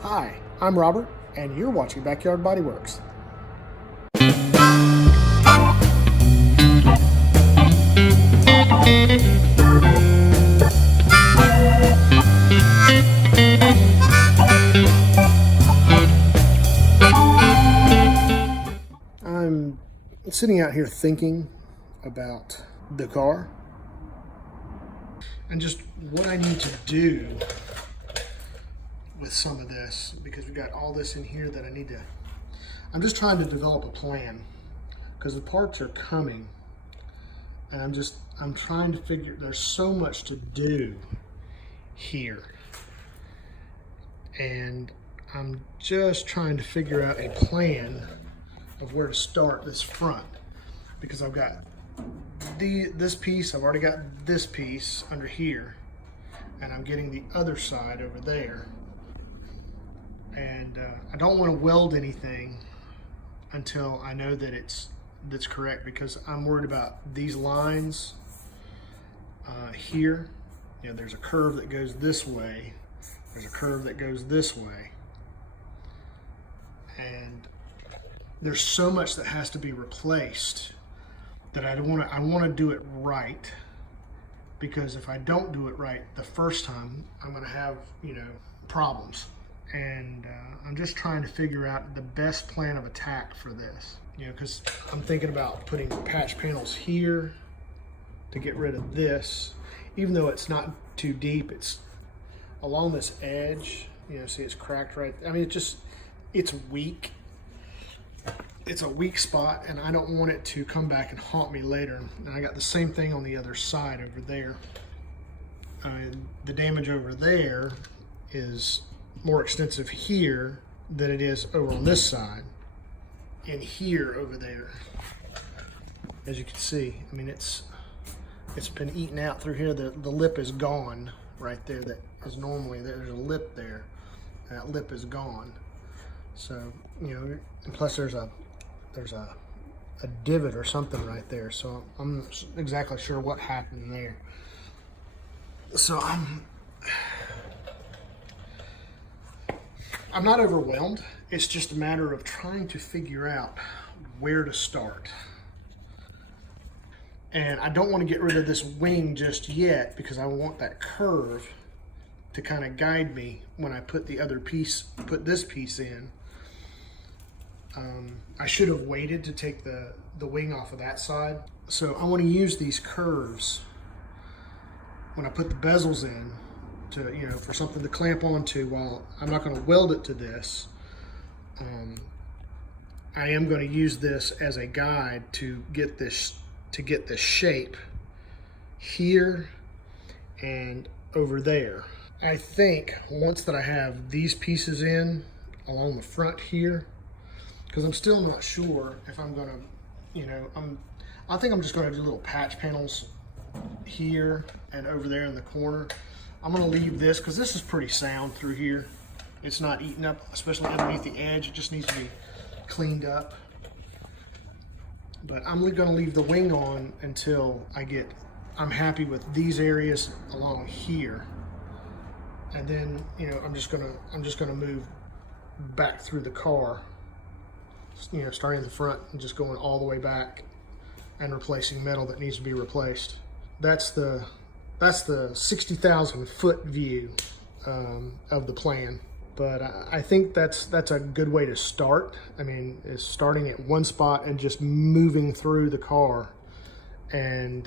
Hi, I'm Robert, and you're watching Backyard Bodyworks. I'm sitting out here thinking about the car and just what I need to do with some of this, because we've got all this in here that I need to, I'm just trying to develop a plan because the parts are coming, and I'm trying to figure, there's so much to do here, and I'm just trying to figure out a plan of where to start this front, because I've got this piece, I've already got this piece under here, and I'm getting the other side over there. And I don't want to weld anything until I know that that's correct, because I'm worried about these lines here. You know, there's a curve that goes this way, there's a curve that goes this way, and there's so much that has to be replaced that I want to do it right, because if I don't do it right the first time, I'm going to have, you know, problems. And I'm just trying to figure out the best plan of attack for this, you know, because I'm thinking about putting patch panels here to get rid of this, even though it's not too deep. It's along this edge, you know, see it's cracked right. I mean, it's weak. It's a weak spot, and I don't want it to come back and haunt me later. And I got the same thing on the other side over there. The damage over there is more extensive here than it is over on this side, and here over there. As you can see, I mean, it's been eaten out through here. The lip is gone right there. That is normally, there's a lip there, and that lip is gone. So, you know, and plus there's a divot or something right there. So I'm not exactly sure what happened there. So I'm not overwhelmed. It's just a matter of trying to figure out where to start. And I don't want to get rid of this wing just yet, because I want that curve to kind of guide me when I put the other piece, put this piece in. I should have waited to take the wing off of that side. So I want to use these curves when I put the bezels in, to, you know, for something to clamp onto. While I'm not going to weld it to this, I am going to use this as a guide to get this shape here and over there. I think once that I have these pieces in along the front here, because I'm still not sure if I'm going to, you know, I think I'm just going to do little patch panels here and over there in the corner. I'm going to leave this because this is pretty sound through here. It's not eaten up, especially underneath the edge. It just needs to be cleaned up. But I'm going to leave the wing on until I'm happy with these areas along here. And then, you know, I'm just going to move back through the car, you know, starting in the front and just going all the way back and replacing metal that needs to be replaced. That's the 60,000 foot view of the plan. But I think that's a good way to start. I mean, is starting at one spot and just moving through the car and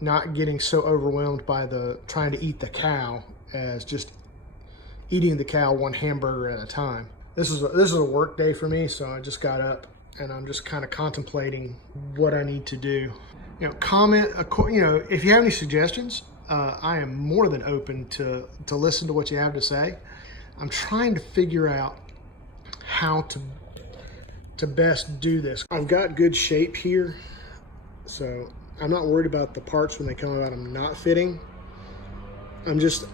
not getting so overwhelmed by trying to eat the cow, as just eating the cow one hamburger at a time. This is a work day for me, so I just got up and I'm just kind of contemplating what I need to do. You know, comment, you know, if you have any suggestions. I am more than open to listen to what you have to say. I'm trying to figure out how to best do this. I've got good shape here, so I'm not worried about the parts when they come out them not fitting. I'm just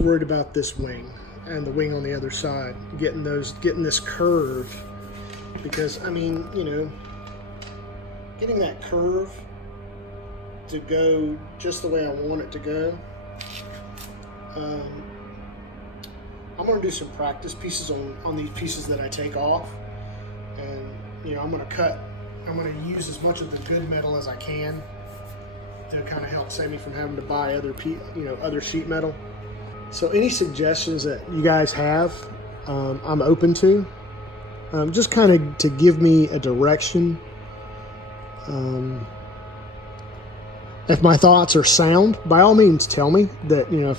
worried about this wing and the wing on the other side, getting this curve, because I mean, you know, getting that curve to go just the way I want it to go. I'm gonna do some practice pieces on these pieces that I take off. And you know, I'm gonna use as much of the good metal as I can to kind of help save me from having to buy other sheet metal. So any suggestions that you guys have, I'm open to. Just kind of to give me a direction. If my thoughts are sound, by all means tell me that, you know,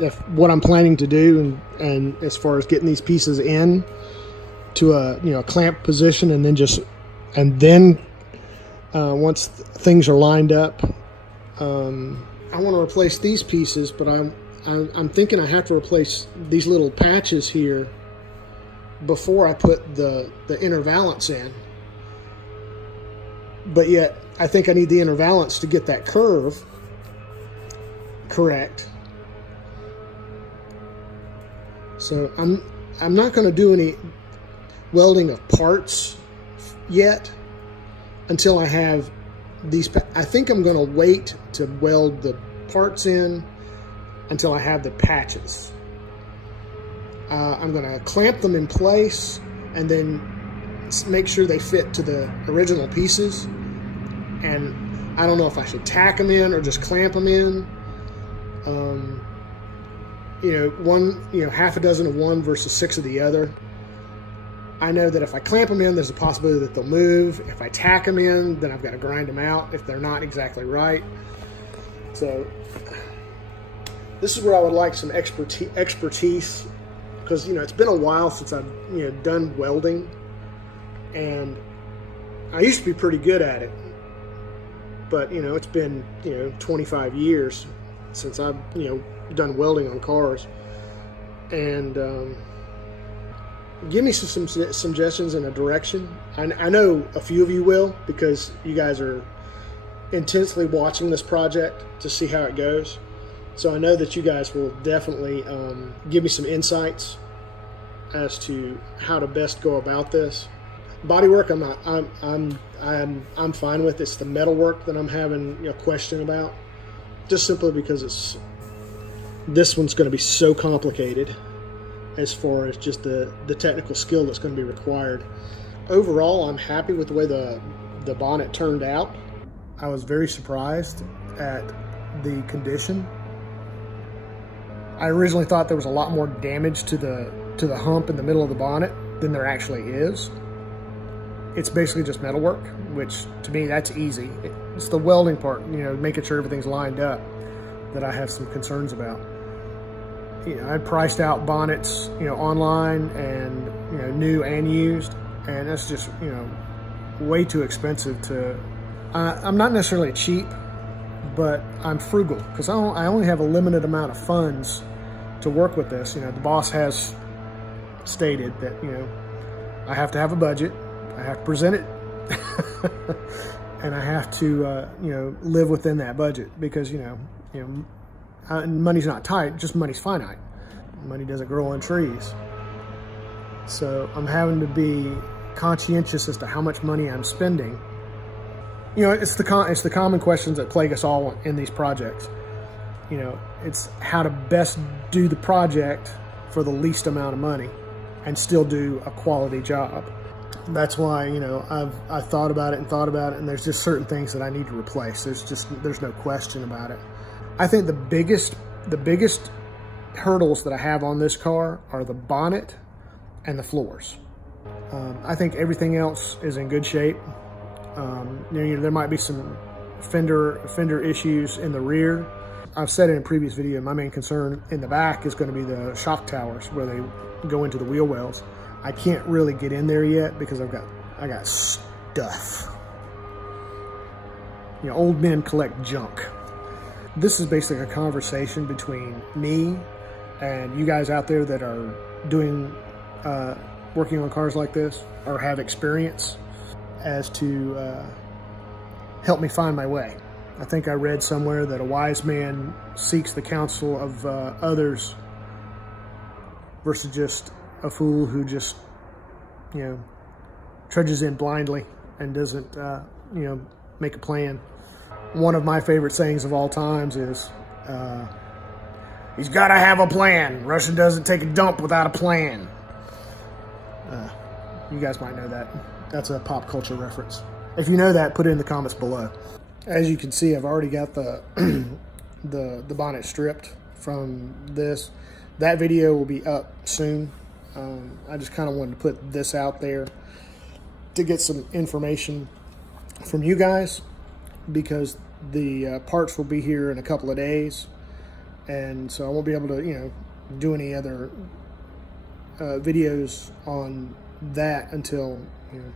if what I'm planning to do and as far as getting these pieces in to a clamp position, and then once things are lined up, I want to replace these pieces, but I'm thinking I have to replace these little patches here before I put the inner valance in. But yet I think I need the inner valance to get that curve correct. So I'm not going to do any welding of parts yet until I have these. I think I'm going to wait to weld the parts in until I have the patches. I'm going to clamp them in place and then make sure they fit to the original pieces. And I don't know if I should tack them in or just clamp them in. Half a dozen of one versus 6 of the other. I know that if I clamp them in, there's a possibility that they'll move. If I tack them in, then I've got to grind them out if they're not exactly right. So this is where I would like some expertise, because it's been a while since I've done welding, and I used to be pretty good at it, but it's been 25 years since I've done welding on cars. And give me some suggestions and a direction. I know a few of you will, because you guys are intensely watching this project to see how it goes. So I know that you guys will definitely give me some insights as to how to best go about this. Bodywork, I'm fine with. It's the metalwork that I'm having a question about, just simply because this one's going to be so complicated as far as just the technical skill that's going to be required. Overall, I'm happy with the way the bonnet turned out. I was very surprised at the condition. I originally thought there was a lot more damage to the hump in the middle of the bonnet than there actually is. It's basically just metalwork, which to me, that's easy. It's the welding part, making sure everything's lined up, that I have some concerns about. I priced out bonnets, online and, new and used, and that's just, way too expensive to, I'm not necessarily cheap, but I'm frugal, because I only have a limited amount of funds to work with this. The boss has stated that, I have to have a budget, I have to present it, and I have to, live within that budget, because, money's not tight, just money's finite. Money doesn't grow on trees. So I'm having to be conscientious as to how much money I'm spending. It's the common questions that plague us all in these projects. It's how to best do the project for the least amount of money and still do a quality job. That's why, I've thought about it, and there's just certain things that I need to replace. There's no question about it. I think the biggest hurdles that I have on this car are the bonnet and the floors. I think everything else is in good shape. There might be some fender issues in the rear. I've said in a previous video, my main concern in the back is going to be the shock towers where they go into the wheel wells. I can't really get in there yet because I got stuff. Old men collect junk. This is basically a conversation between me and you guys out there that are doing, working on cars like this or have experience, as to help me find my way. I think I read somewhere that a wise man seeks the counsel of others versus just a fool who just, trudges in blindly and doesn't, make a plan. One of my favorite sayings of all times is, He's got to have a plan. Russian doesn't take a dump without a plan. You guys might know that. That's a pop culture reference. If you know that, put it in the comments below. As you can see, I've already got the the bonnet stripped from this. That video will be up soon. I just kind of wanted to put this out there to get some information from you guys, because the parts will be here in a couple of days, and so I won't be able to, you know, do any other videos on that until, you know,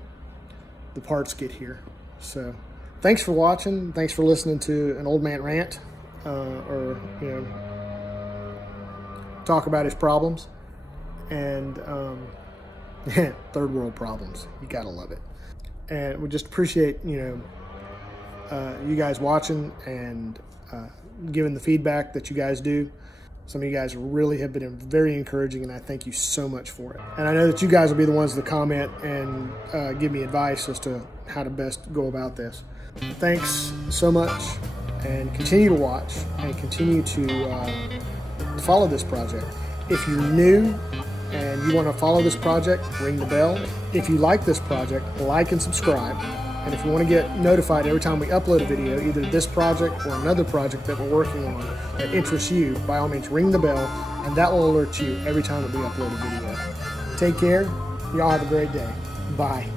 the parts get here. So thanks for watching. Thanks for listening to an old man rant, or, you know, talk about his problems. And third world problems. You gotta love it. And we just appreciate, you know, you guys watching and giving the feedback that you guys do. Some of you guys really have been very encouraging, and I thank you so much for it. And I know that you guys will be the ones to comment and give me advice as to how to best go about this. Thanks so much, and continue to watch and continue to follow this project. If you're new and you want to follow this project, ring the bell. If you like this project, like and subscribe. And if you want to get notified every time we upload a video, either this project or another project that we're working on that interests you, by all means ring the bell, and that will alert you every time that we upload a video. Take care. Y'all have a great day. Bye.